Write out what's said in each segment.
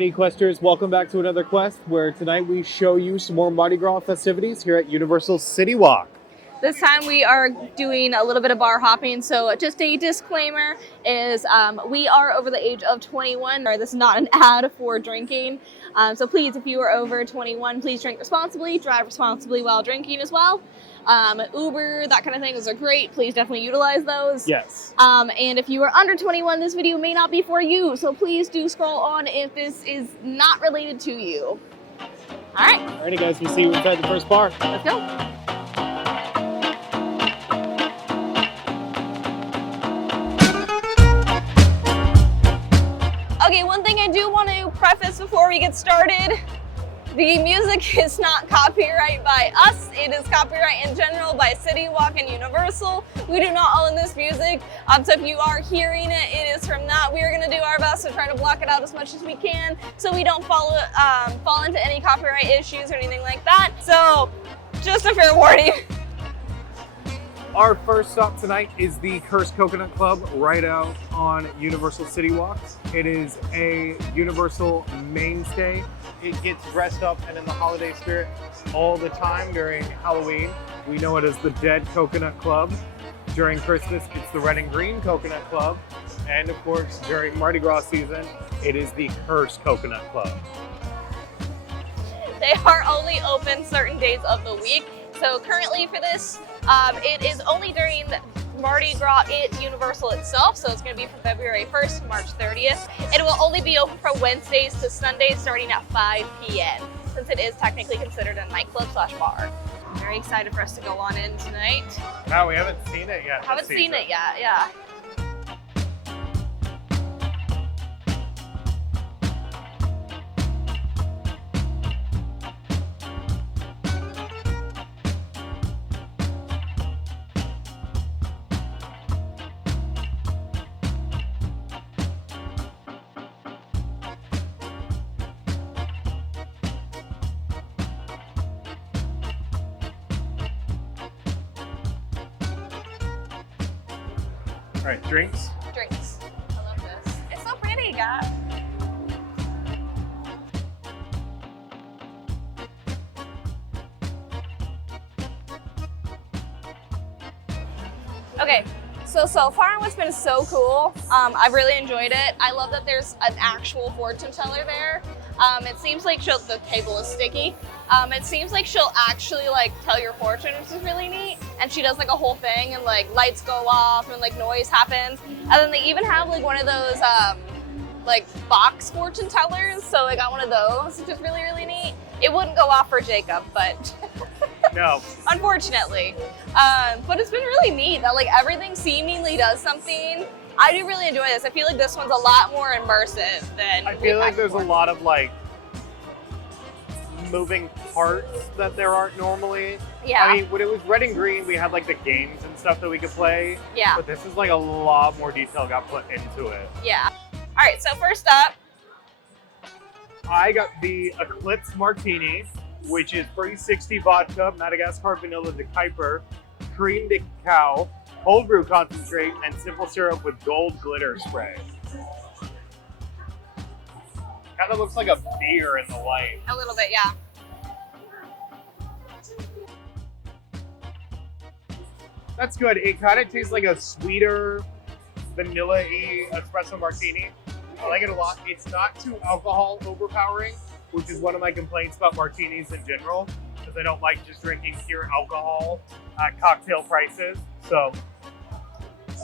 Alright, Questers, welcome back to another quest where tonight we show you some more Mardi Gras festivities here at Universal Citywalk. This time we are doing a little bit of bar hopping, so just a disclaimer is we are over the age of 21. This is not an ad for drinking, so please, if you are over 21, please drink responsibly, drive responsibly while drinking as well. Uber, that kind of thing are great. Please definitely utilize those. Yes. And if you are under 21, this video may not be for you, so please do scroll on if this is not related to you. All right. Alrighty, guys, we'll see you inside the first bar. Let's go. Okay, one thing I do want to preface before we get started, the music is not copyright by us. It is copyright in general by Citywalk and Universal. We do not own this music, so if you are hearing it, it is from that. We are going to do our best to try to block it out as much as we can so we don't fall into any copyright issues or anything like that. So, just a fair warning. Our first stop tonight is the Cursed Coconut Club right out on Universal Citywalk. It is a Universal mainstay. It gets dressed up and in the holiday spirit all the time during Halloween. We know it as the Dead Coconut Club. During Christmas, it's the Red and Green Coconut Club. And of course, during Mardi Gras season, it is the Cursed Coconut Club. They are only open certain days of the week. So currently for this, it is only during Mardi Gras at Universal itself, so it's going to be from February 1st to March 30th. It will only be open from Wednesdays to Sundays starting at 5 p.m. since it is technically considered a nightclub / bar. I'm very excited for us to go on in tonight. No, we haven't seen it yet. Haven't seen it yet, yeah. All right, drinks. Drinks. I love this. It's so pretty, guys. Okay, so far what's been so cool, I've really enjoyed it. I love that there's an actual fortune teller there. It seems like the table is sticky. It seems like she'll actually tell your fortune, which is really neat. And she does a whole thing and lights go off and noise happens. And then they even have one of those box fortune tellers. So I got one of those, which is really, really neat. It wouldn't go off for Jacob, but No. unfortunately. But it's been really neat that everything seemingly does something. I do really enjoy this. I feel like this one's a lot more immersive than I feel like there's a lot of moving parts that there aren't normally. Yeah. I mean, when it was Red and Green, we had the games and stuff that we could play. Yeah. But this is a lot more detail got put into it. Yeah. All right, so first up, I got the Eclipse Martini, which is 360 vodka, Madagascar vanilla de Kuiper, cream de cacao, cold brew concentrate, and simple syrup with gold glitter spray. Kind of looks like a beer in the light. a little bit, yeah. That's good. It kind of tastes like a sweeter, vanilla-y espresso martini. I like it a lot. It's not too alcohol overpowering, which is one of my complaints about martinis in general, because I don't like just drinking pure alcohol at cocktail prices. So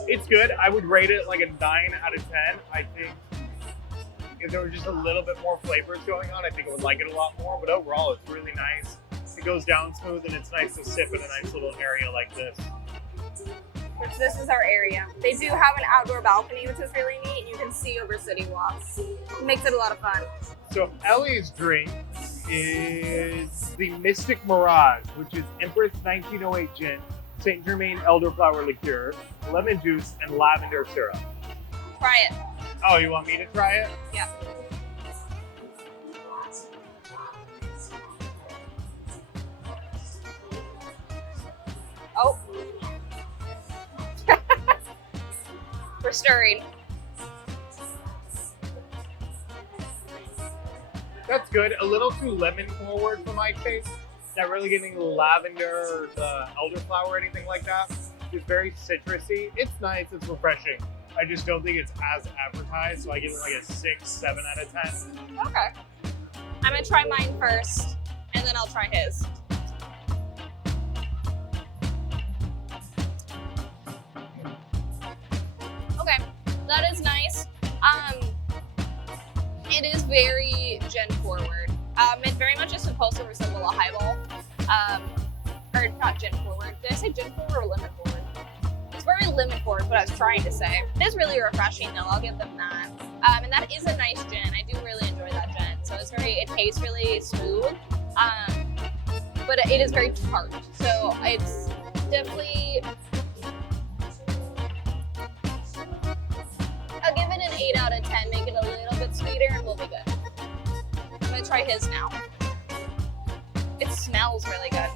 it's good. I would rate it a 9 out of 10. I think if there was just a little bit more flavors going on, I think I would like it a lot more. But overall, it's really nice. It goes down smooth, and it's nice to sip in a nice little area like this. Which this is our area. They do have an outdoor balcony, which is really neat, and you can see over Citywalk. It makes it a lot of fun. So Ellie's drink is the Mystic Mirage, which is Empress 1908 gin, Saint Germain elderflower liqueur, lemon juice, and lavender syrup. Try it. Oh, you want me to try it? Yeah. Oh. We're stirring. That's good. A little too lemon forward for my taste. Not really getting the lavender or the elderflower or anything like that. It's very citrusy. It's nice. It's refreshing. I just don't think it's as advertised, so I give it like a 6, 7 out of 10. Okay. I'm gonna try mine first, and then I'll try his. Okay, that is nice. It is very gen forward. It very much is supposed to resemble a highball. Or not gen forward. Did I say gen forward or lemon forward? It's very lemon forward, what I was trying to say. It is really refreshing though, I'll give them that. And that is a nice gin. I do really enjoy that gin. So it tastes really smooth. But it is very tart. So it's definitely, I'll give it an 8 out of 10, make it a little bit sweeter and we'll be good. I'm gonna try his now. It smells really good.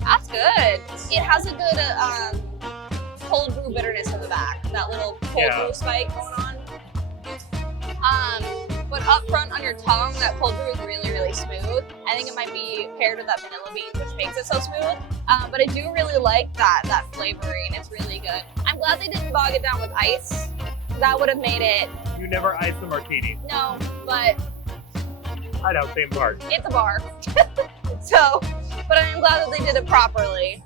That's good. It has a good cold brew bitterness in the back. That little cold brew spike going on. But up front on your tongue, that cold brew is really, really smooth. I think it might be paired with that vanilla bean, which makes it so smooth. But I do really like that flavoring. It's really good. I'm glad they didn't bog it down with ice. That would have made it. You never ice the martini. No, but I know, same bar. it's a bar. So, but I'm glad that they did it properly.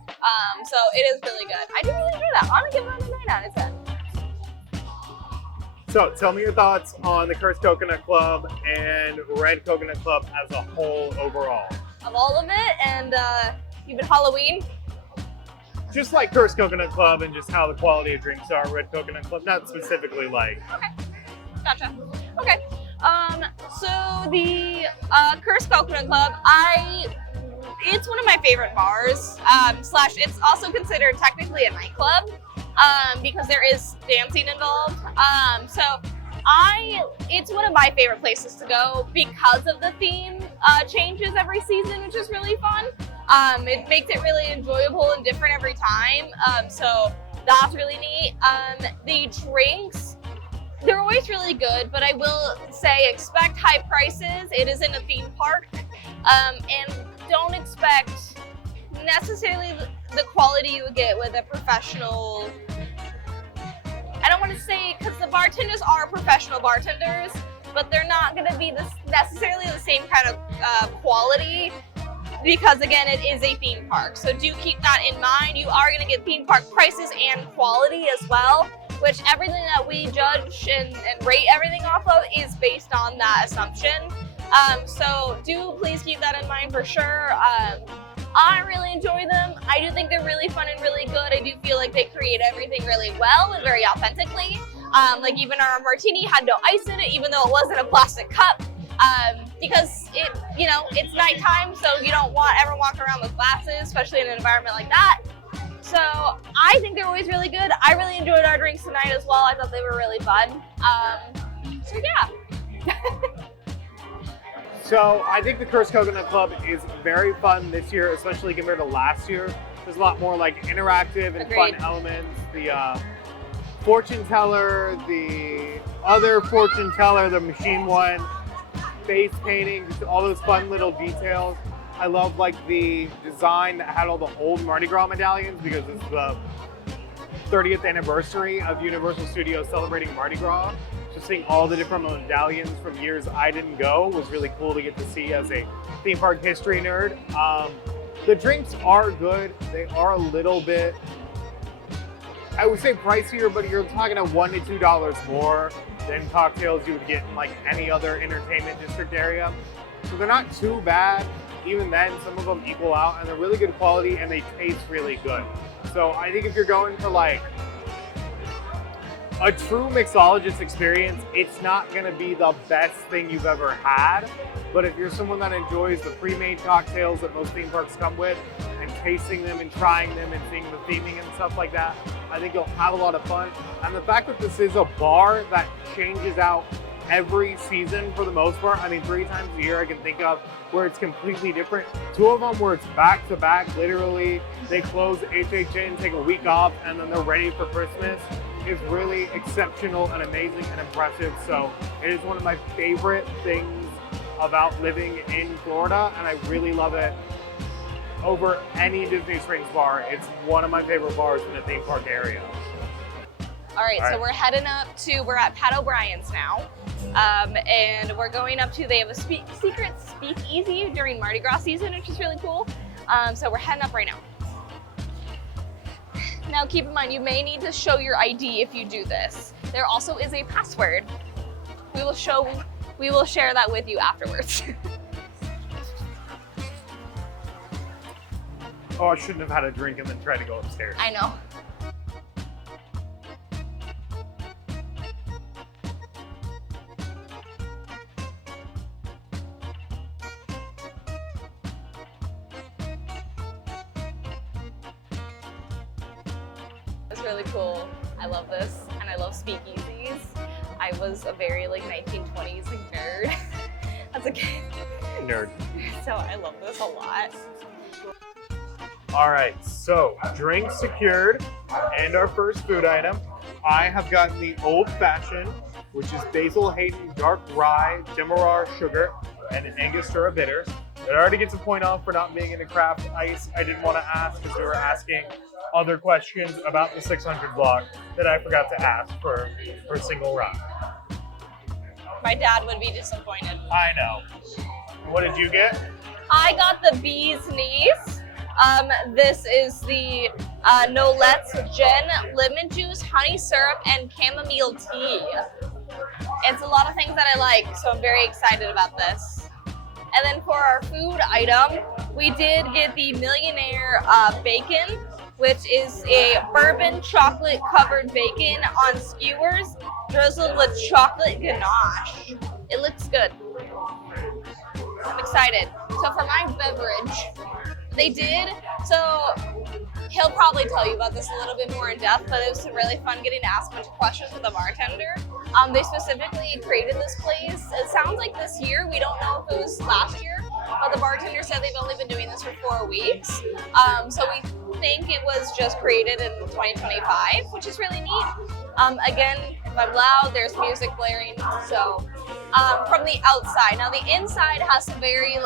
So it is really good. I do really enjoy that. I'm gonna give that a 9 out of 10. So tell me your thoughts on the Cursed Coconut Club and Red Coconut Club as a whole overall. Of all of it, and even Halloween. Just like Cursed Coconut Club and just how the quality of drinks are, Red Coconut Club, not specifically like. Okay, gotcha. Okay, so the Cursed Coconut Club, it's one of my favorite bars, slash it's also considered technically a nightclub, because there is dancing involved. So it's one of my favorite places to go because of the theme changes every season, which is really fun. It makes it really enjoyable and different every time. So that's really neat. The drinks, they're always really good, but I will say expect high prices. It is in a theme park, and don't expect necessarily the quality you would get with a professional. I don't want to say, because the bartenders are professional bartenders, but they're not going to be necessarily the same kind of quality, because again, it is a theme park. So do keep that in mind. You are going to get theme park prices and quality as well, which everything that we judge and rate everything off of is based on that assumption. So do please keep that in mind for sure. I really enjoy them. I do think they're really fun and really good. I do feel like they create everything really well and very authentically. Like even our martini had no ice in it, even though it wasn't a plastic cup. Because it's nighttime, so you don't want everyone walking around with glasses, especially in an environment like that. So I think they're always really good. I really enjoyed our drinks tonight as well. I thought they were really fun. So yeah. So I think the Cursed Coconut Club is very fun this year, especially compared to last year. There's a lot more like interactive and Agreed. fun elements. The fortune teller, the other fortune teller, the machine one, face painting, just all those fun little details. I love like the design that had all the old Mardi Gras medallions, because it's the 30th anniversary of Universal Studios celebrating Mardi Gras. Just seeing all the different medallions from years I didn't go was really cool to get to see as a theme park history nerd. The drinks are good. They are a little bit, I would say pricier, but you're talking at $1 to $2 more than cocktails you would get in like any other entertainment district area. So they're not too bad. Even then, some of them equal out, and they're really good quality and they taste really good. So I think if you're going for like a true mixologist experience, it's not gonna be the best thing you've ever had. But if you're someone that enjoys the pre-made cocktails that most theme parks come with, and tasting them and trying them and seeing the theming and stuff like that, I think you'll have a lot of fun. And the fact that this is a bar that changes out every season for the most part, I mean 3 times a year I can think of where it's completely different. 2 of them where it's back to back, literally they close HHN, take a week off, and then they're ready for Christmas. is really exceptional and amazing and impressive. So it is one of my favorite things about living in Florida, and I really love it over any Disney Springs bar. It's one of my favorite bars in the theme park area. All right, so we're heading up to, we're at Pat O'Brien's now. And we're going up to, they have a secret speakeasy during Mardi Gras season, which is really cool. So we're heading up right now. Now keep in mind, you may need to show your ID if you do this. There also is a password. We will share that with you afterwards. Oh, I shouldn't have had a drink and then tried to go upstairs. I know. It's really cool. I love this, and I love speakeasies. I was a very 1920s nerd as a kid. Nerd. So I love this a lot. All right, so drinks secured and our first food item. I have gotten the Old Fashioned, which is Basil Hayden Dark Rye, Demerara Sugar, and an Angostura Bitters. It already gets a point off for not being in a craft ice. I didn't want to ask because we were asking other questions about the 600 block that I forgot to ask for single rock. My dad would be disappointed. I know. What did you get? I got the bee's knees. This is the Nolet's Gin, lemon juice, honey syrup, and chamomile tea. It's a lot of things that I like, so I'm very excited about this. And then for our food item, we did get the Millionaire Bacon, which is a bourbon chocolate covered bacon on skewers drizzled with chocolate ganache. It looks good. I'm excited. So for my beverage, they did, so he'll probably tell you about this a little bit more in depth, but it was really fun getting to ask a bunch of questions with the bartender. They specifically created this place. It sounds like this year, we don't know if it was last year, but the bartender said they've only been doing this for 4 weeks. So we think it was just created in 2025, which is really neat. Again, if I'm loud, there's music blaring, so from the outside. Now the inside has some very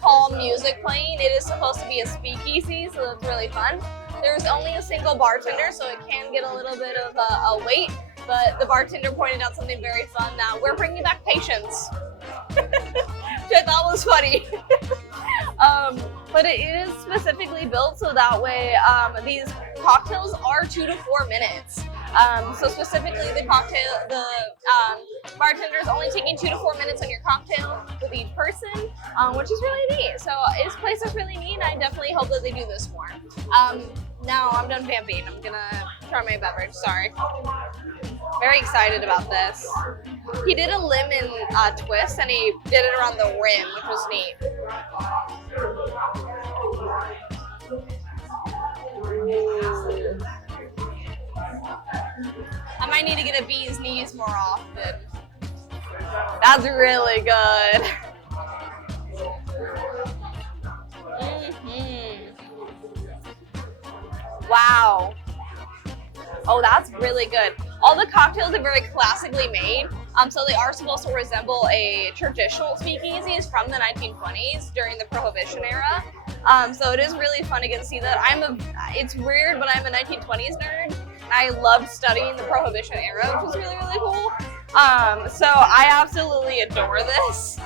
calm music playing. It is supposed to be a speakeasy, so that's really fun. There's only a single bartender, so it can get a little bit of a wait, but the bartender pointed out something very fun, that we're bringing back patience, which I thought was funny. But it is specifically built so that way these cocktails are 2 to 4 minutes. So specifically the bartender is only taking 2 to 4 minutes on your cocktail with each person, which is really neat. So this place is really neat, and I definitely hope that they do this more. Now I'm done vamping. I'm gonna try my beverage, sorry. Very excited about this. He did a lemon twist, and he did it around the rim, which was neat. I might need to get a bee's knees more often. That's really good. Wow. Oh, that's really good. All the cocktails are very classically made. So they are supposed to resemble a traditional speakeasies from the 1920s during the Prohibition era. So it is really fun to get to see that. It's weird, but I'm a 1920s nerd. I loved studying the Prohibition era, which was really, really cool. So I absolutely adore this.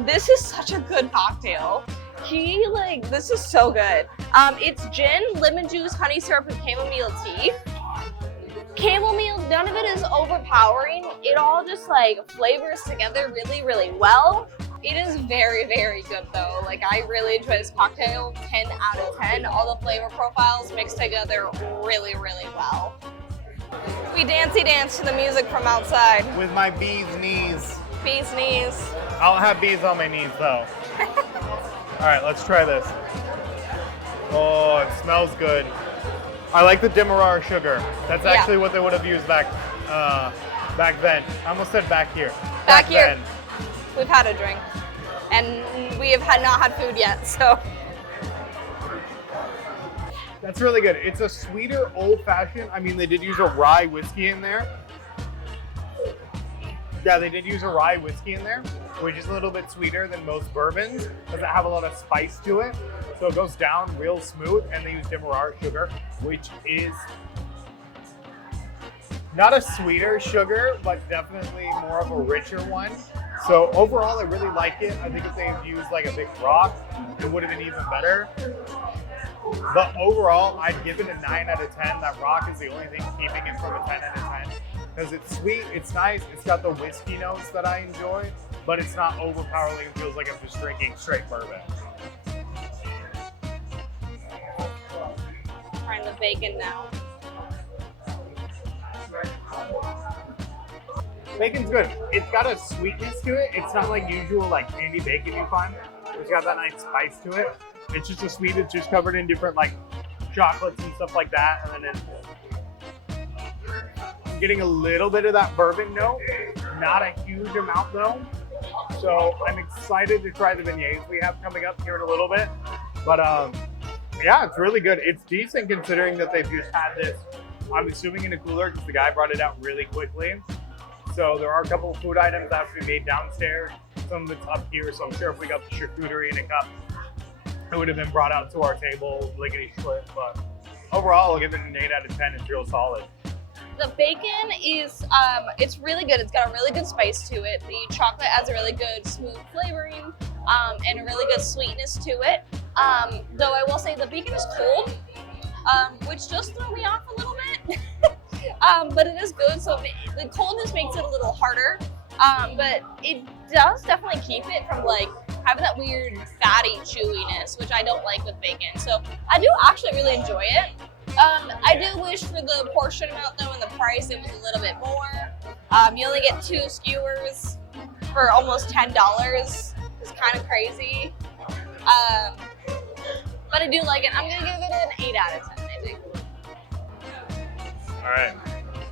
This is such a good cocktail. This is so good. It's gin, lemon juice, honey syrup, and chamomile tea. Chamomile, none of it is overpowering. It all just flavors together really, really well. It is very, very good though. I really enjoy this cocktail, 10 out of 10. All the flavor profiles mixed together really, really well. We dancey dance to the music from outside. With my bee's knees. Bee's knees. I don't have bees on my knees though. All right, let's try this. Oh, it smells good. I like the Demerara sugar. That's actually what they would have used back then. I almost said back here. Back here. Then. We've had a drink, and we have not had food yet, so. That's really good. It's a sweeter old fashioned. I mean, they did use a rye whiskey in there. Yeah, they did use a rye whiskey in there, which is a little bit sweeter than most bourbons. Doesn't have a lot of spice to it. So it goes down real smooth, and they use Demerara sugar, which is not a sweeter sugar, but definitely more of a richer one. So overall, I really like it. I think if they had used like a big rock, it would have been even better. But overall, I'd give it a 9 out of 10. That rock is the only thing keeping it from a 10 out of 10. Because it's sweet, it's nice, it's got the whiskey notes that I enjoy, but it's not overpowering. It feels like I'm just drinking straight bourbon. Trying the bacon now. Bacon's good. It's got a sweetness to it. It's not like usual like candy bacon you find. It's got that nice spice to it. It's just a sweet. It's just covered in different like chocolates and stuff like that. And then I'm getting a little bit of that bourbon note. Not a huge amount though. So I'm excited to try the beignets we have coming up here in a little bit. But yeah, it's really good. It's decent considering that they've just had this, I'm assuming in a cooler because the guy brought it out really quickly. So there are a couple of food items that have to be made downstairs. Some of it's up here, so I'm sure if we got the charcuterie in a cup, it would have been brought out to our table, lickety split. But overall, I'll give it an 8 out of 10. It's real solid. The bacon is, it's really good. It's got a really good spice to it. The chocolate adds a really good smooth flavoring and a really good sweetness to it. Though I will say the bacon is cold, which does throw me off a little bit. But it is good, so the coldness makes it a little harder. But it does definitely keep it from like having that weird fatty chewiness, which I don't like with bacon. So I do actually really enjoy it. I do wish for the portion amount though and the price it was a little bit more. You only get 2 skewers for almost $10. It's kind of crazy. But I do like it. I'm gonna give it an 8 out of 10, I think. All right,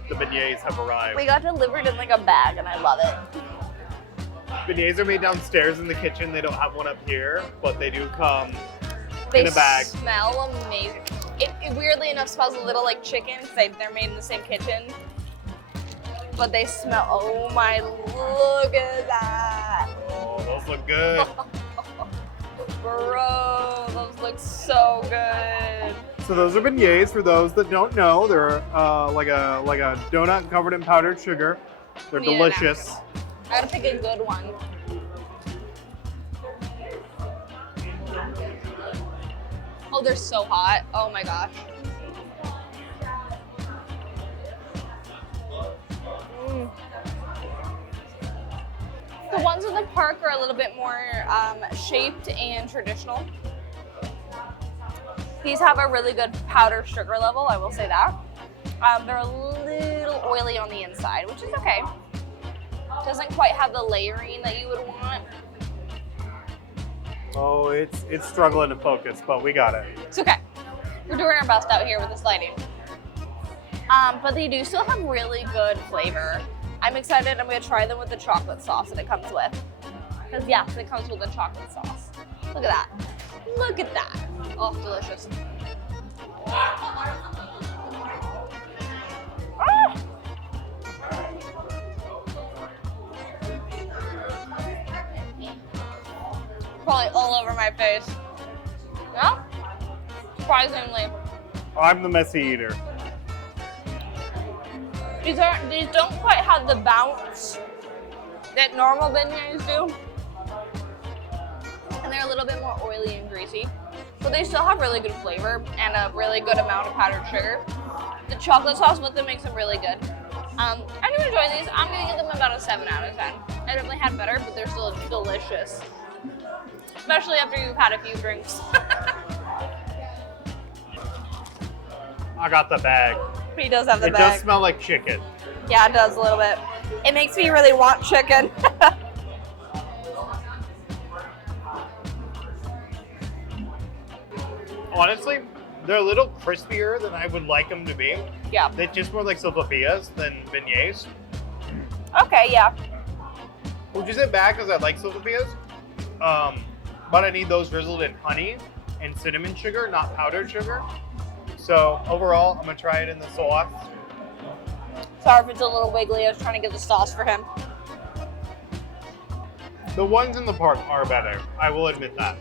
the beignets have arrived. We got delivered in like a bag and I love it. Beignets are made downstairs in the kitchen. They don't have one up here, but they do come in a bag. They smell amazing. It weirdly enough smells a little like chicken because they're made in the same kitchen. But they smell, oh my, look at that. Oh, those look good. Bro, those look so good. So those are beignets. For those that don't know, they're like a donut covered in powdered sugar. They're delicious. I gotta pick a good one. Oh, they're so hot. Oh my gosh. The ones in the park are a little bit more shaped and traditional. These have a really good powdered sugar level, I will say that. They're a little oily on the inside, which is okay. Doesn't quite have the layering that you would want. Oh, it's struggling to focus, but we got it. It's okay. We're doing our best out here with this lighting. But they do still have really good flavor. I'm excited. I'm going to try them with the chocolate sauce that it comes with. Because yes, it comes with a chocolate sauce. Look at that. Look at that. Oh, delicious. Ah! Probably all over my face. Yeah? Surprisingly. I'm the messy eater. These don't quite have the bounce that normal beignets do. And they're a little bit more oily and greasy. But they still have really good flavor and a really good amount of powdered sugar. The chocolate sauce with them makes them really good. I do enjoy these. I'm gonna give them about a 7 out of 10. I definitely had better, but they're still delicious. Especially after you've had a few drinks. I got the bag. He does have the It bag. does smell like chicken. Yeah, it does a little bit. It makes me really want chicken. Honestly, they're a little crispier than I would like them to be. Yeah. They're just more like sopapillas than beignets. Okay, yeah. Which isn't bad because I like sopapillas. But I need those drizzled in honey and cinnamon sugar, not powdered sugar. So overall, I'm gonna try it in the sauce. Sorry if it's a little wiggly. I was trying to get the sauce for him. The ones in the park are better. I will admit that.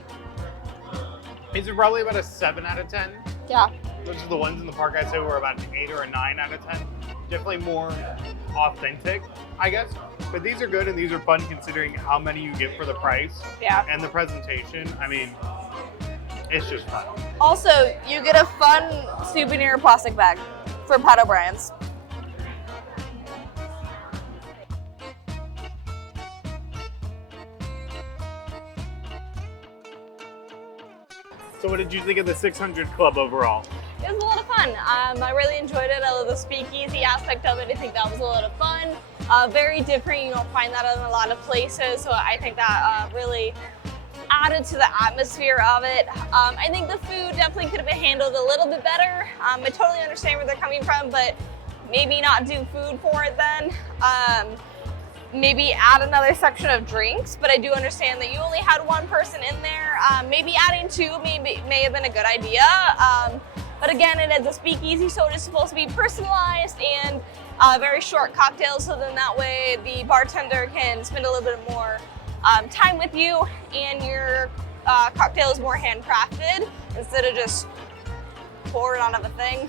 These are probably about a 7 out of 10. Yeah. Which is the ones in the park I'd say were about an 8 or a 9 out of 10. Definitely more authentic, I guess. But these are good and these are fun considering how many you get for the price. Yeah. And the presentation. I mean, it's just fun. Also, you get a fun souvenir plastic bag for Pat O'Brien's. So what did you think of the 600 Club overall? It was a lot of fun. I really enjoyed it. I love the speakeasy aspect of it. I think that was a lot of fun. Very different. You don't find that in a lot of places. So I think that really added to the atmosphere of it. I think the food definitely could have been handled a little bit better. I totally understand where they're coming from, but maybe not do food for it then. Maybe add another section of drinks, but I do understand that you only had one person in there. Maybe adding two may have been a good idea. But again, it is a speakeasy, so it is supposed to be personalized and very short cocktails, so then that way the bartender can spend a little bit more time with you and your cocktail is more handcrafted instead of just poured out of a thing.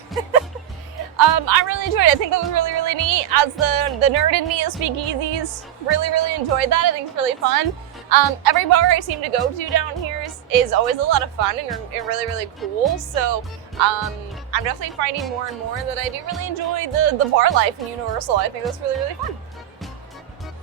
I really enjoyed it. I think that was really, really neat. As the nerd in me of speakeasies, really, really enjoyed that. I think it's really fun. Every bar I seem to go to down here is always a lot of fun and really, really cool. So I'm definitely finding more and more that I do really enjoy the bar life in Universal. I think that's really, really fun.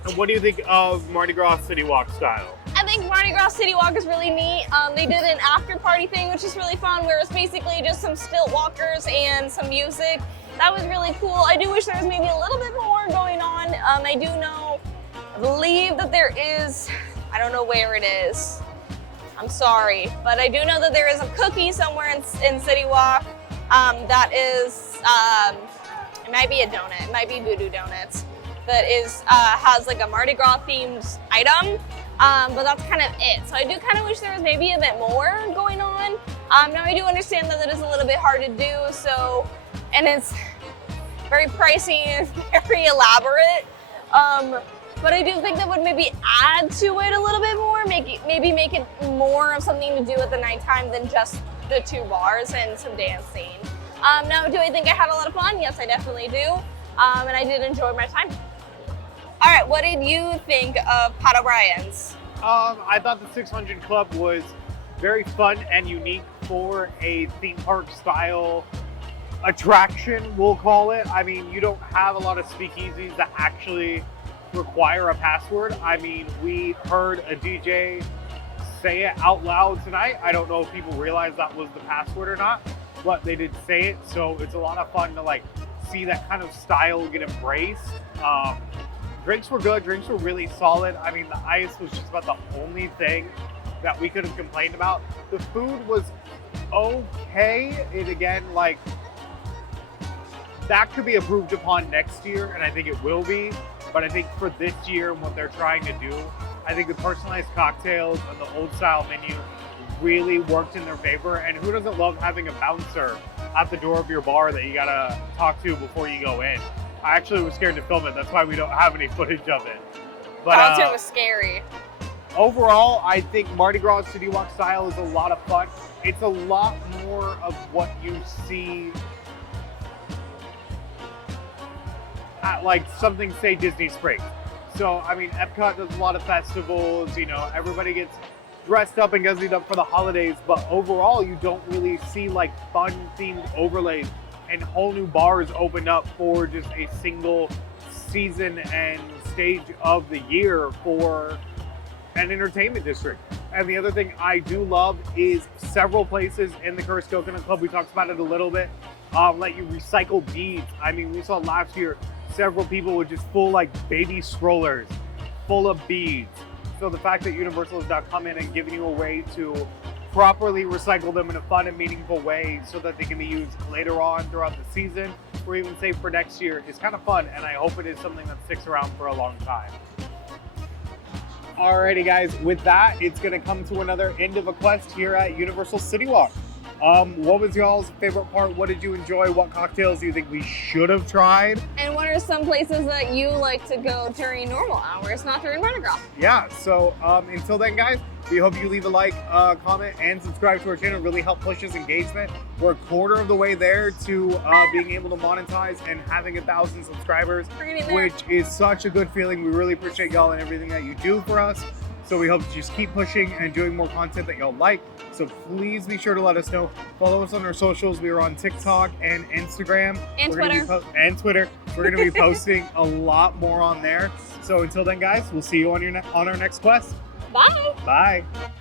And what do you think of Mardi Gras Citywalk style? I think Mardi Gras Citywalk is really neat. They did an after party thing, which is really fun, where it's basically just some stilt walkers and some music. That was really cool. I do wish there was maybe a little bit more going on. I believe that there is, I don't know where it is. I'm sorry, but I do know that there is a cookie somewhere in Citywalk that is, it might be a donut, it might be Voodoo Donuts, that has like a Mardi Gras themed item. But that's kind of it. So I do kind of wish there was maybe a bit more going on. Now I do understand that it is a little bit hard to do, so, and it's very pricey and very elaborate. But I do think that would maybe add to it a little bit more, maybe make it more of something to do at the nighttime than just the two bars and some dancing. Now, do I think I had a lot of fun? Yes, I definitely do. And I did enjoy my time. All right, what did you think of Pat O'Brien's? I thought the 600 Club was very fun and unique for a theme park style attraction, we'll call it. I mean, you don't have a lot of speakeasies that actually require a password. I mean, we heard a DJ say it out loud tonight. I don't know if people realize that was the password or not, but they did say it. So it's a lot of fun to like see that kind of style get embraced. Drinks were good. Drinks were really solid. I mean, the ice was just about the only thing that we could have complained about. The food was okay. It again, like, that could be improved upon next year, and I think it will be. But I think for this year and what they're trying to do, I think the personalized cocktails and the old style menu really worked in their favor. And who doesn't love having a bouncer at the door of your bar that you gotta talk to before you go in? I actually was scared to film it. That's why we don't have any footage of it. But Bouncer was scary. Overall, I think Mardi Gras Citywalk style is a lot of fun. It's a lot more of what you see at like something, say, Disney Springs. So, I mean, Epcot does a lot of festivals, you know, everybody gets dressed up and gussied up for the holidays, but overall, you don't really see like fun themed overlays and whole new bars opened up for just a single season and stage of the year for an entertainment district. And the other thing I do love is several places in the Cursed Coconut Club, we talked about it a little bit, let you recycle beads. I mean, we saw last year several people with just full like baby strollers full of beads. So the fact that Universal has now come in and given you a way to properly recycle them in a fun and meaningful way so that they can be used later on throughout the season or even say for next year is kind of fun, and I hope it is something that sticks around for a long time. Alrighty guys, with that, it's gonna come to another end of a quest here at Universal Citywalk. What was y'all's favorite part? What did you enjoy? What cocktails do you think we should have tried? And what are some places that you like to go during normal hours, not during Mardi Gras? Yeah, so until then, guys, we hope you leave a like, comment, and subscribe to our channel. It really help push us engagement. We're a quarter of the way there to being able to monetize and having 1,000 subscribers, We're getting there. which is such a good feeling. We really appreciate y'all and everything that you do for us. So we hope to just keep pushing and doing more content that y'all like. So please be sure to let us know. Follow us on our socials. We are on TikTok and Instagram. And We're gonna Twitter. and Twitter. We're going to be posting a lot more on there. So until then, guys, we'll see you on our next quest. Bye. Bye.